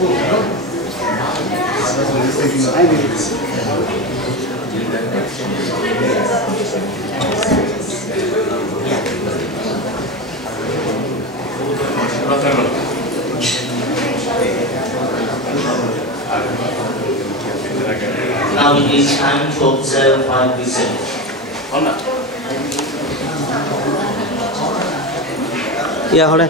Now it is time to observe 5 precepts. Yeah, hold on.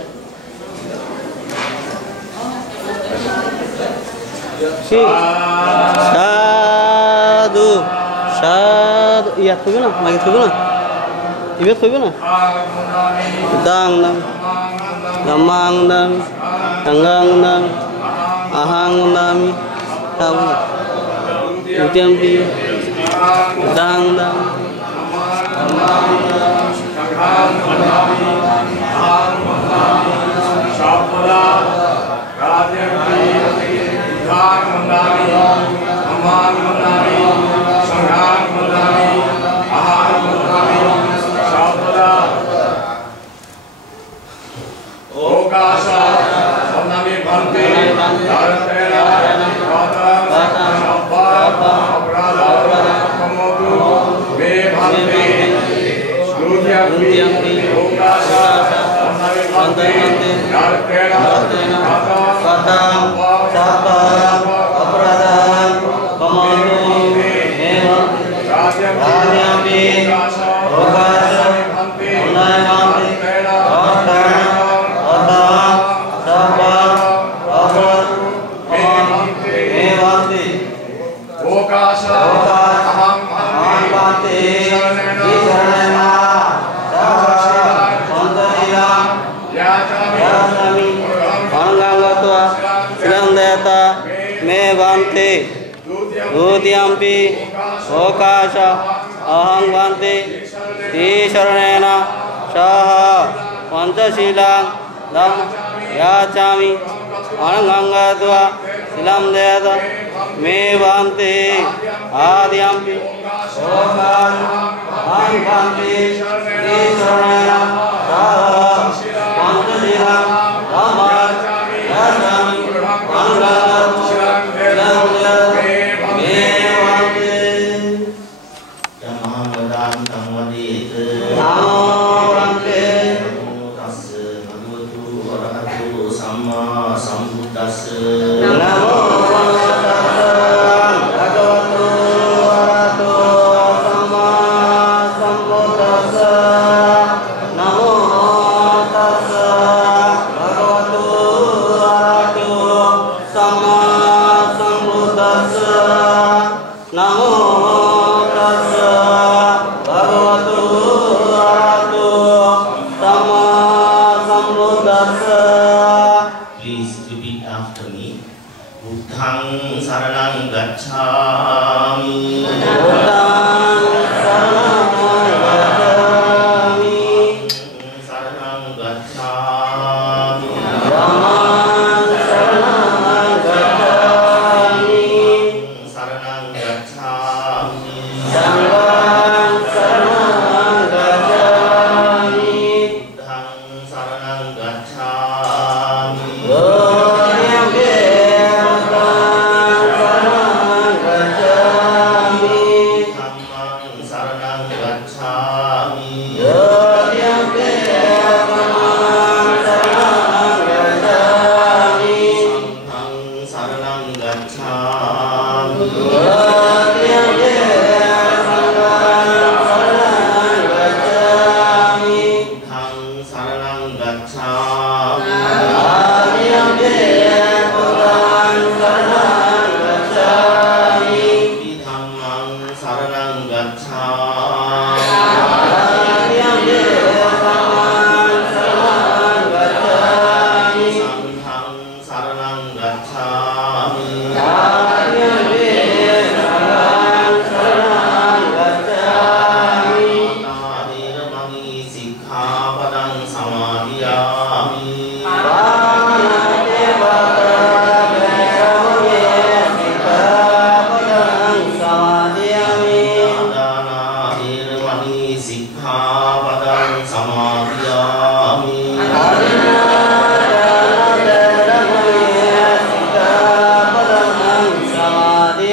Sadhu, sadhu. Iya, tuh na, lagi tuh na. Iya tuh na. Dang nang, damang nang, tanggang nang, ahang nami, tahu. Udiam di, dang nang, damang nang, tanggang nami, ahang nami, sabda, radyam di. Sang Mandami, Aman Mandami, Sanghang Mandami, Ahar Mandami, Sabda, Okasa, Mandami Bhante, Dharatena, Vatam, Sabba, Aprada, Kamotu, Me Bhante, Dudyampi, Okasa, Mandami Bhante, Dharatena, Vatam, Sabba, Aparadam, Kamotu, Meva, Radyampi, Okasa, Mandami Bhante, Dharatena, Vatam, Sabba, Aparadam, Meva, Okasa, Aham Bhante, Isharanena, Me Bhante, Dudyampi, Okasa, Aham Bhante, Isharanena, Saha, Pantasilang, Dam, Yachami, Anangangatva, Silam Deta, Me Bhante, Adyampi, Okasa, Aham Bhante, Isharanena, Saha, Pantasilang, Dam, Yachami,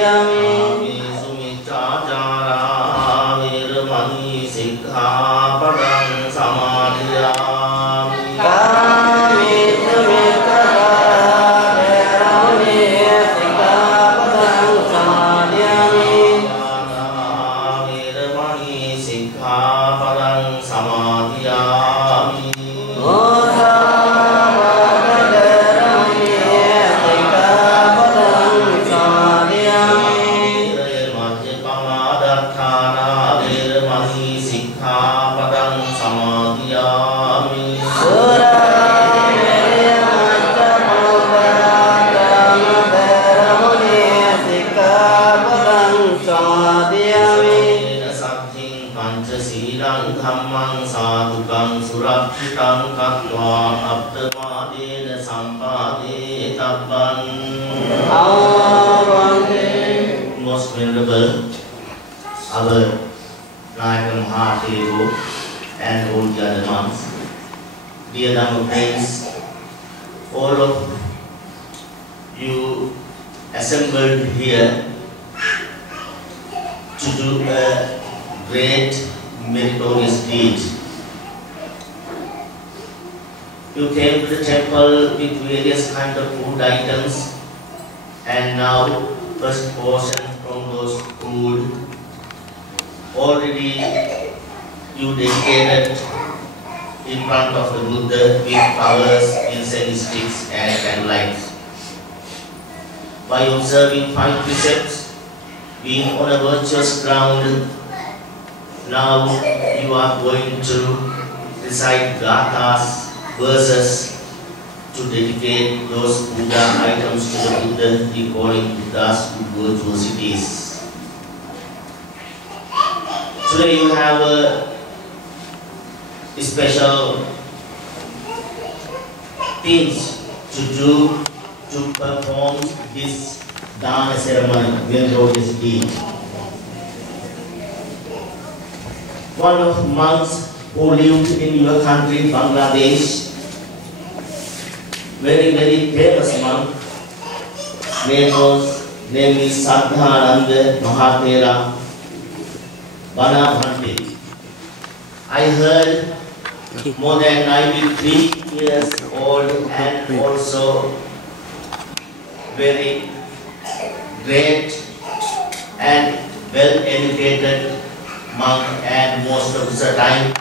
samadhiyami. Sumicchācārā vīramani sikkhapadaṃ samadhiyāmi. Kāmi sumicchācārā vīramani sikkhapadaṃ samadhiyami. Vīramani sikkhapadaṃ samadhiyāmi. Dhammang sadhukang surakkhitam katva aptamadena sampade tabban. Most venerable, our Nayaka Mahadevu and all the other monks, dear Dhamma friends, all of you assembled here to do a great meritorious deed. You came to the temple with various kinds of food items, and now first portion from those food already you dedicated in front of the Buddha with flowers, incense sticks and candlelights. By observing 5 precepts, being on a virtuous ground, now you are going to recite gathas, verses to dedicate those Buddha items to the Buddha, recalling Buddha's virtuosities. Today you have a special things to do to perform this dana ceremony, meritorious deed. One of monks who lived in your country, Bangladesh, very famous monk, name is Saddhananda Mahathera Banabhante. I heard more than 93 years old and also very great and well educated monk, and most of the time